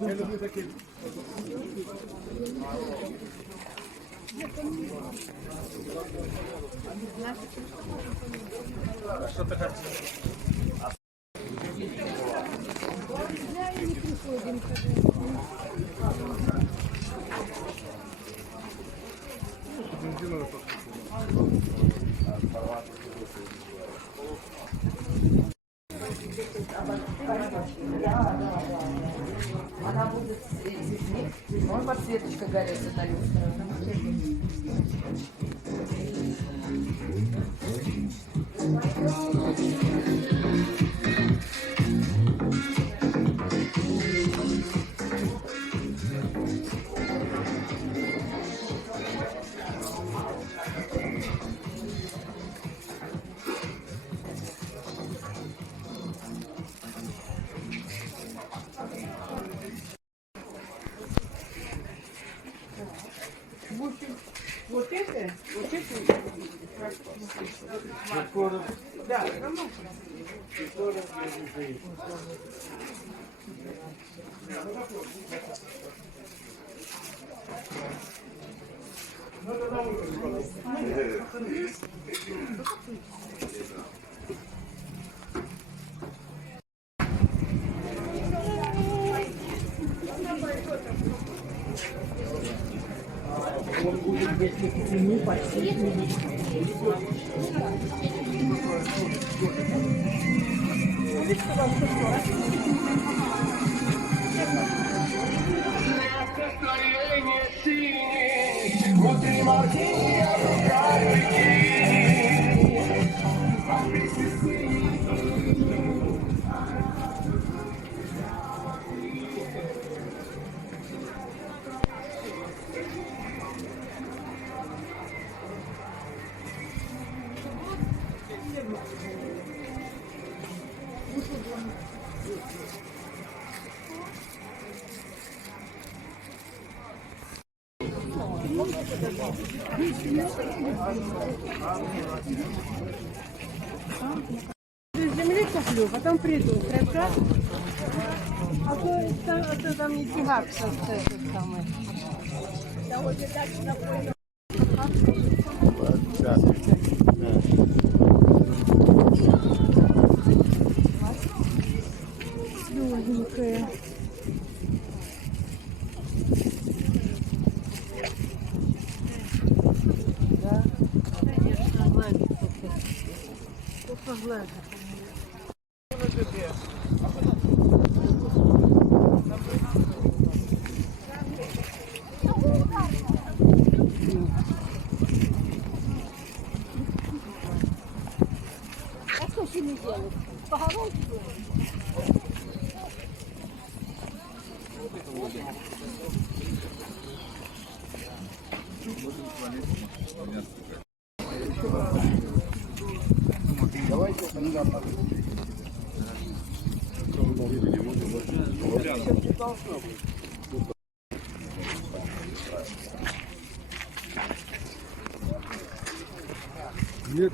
Я люблю такі. Що ти хочеш? Она будет светить. Вон подсветочка горит на люстре. Вот это. Да, Он будет без кипятины почти. Внутри мартини, а в руках бикини. С земли коплю, потом приду, хорошо? А то там не тягаться этот самый. Слюненькая. Да? Конечно, гладит. Только гладит. А что с ними делать? Погородить? Нет,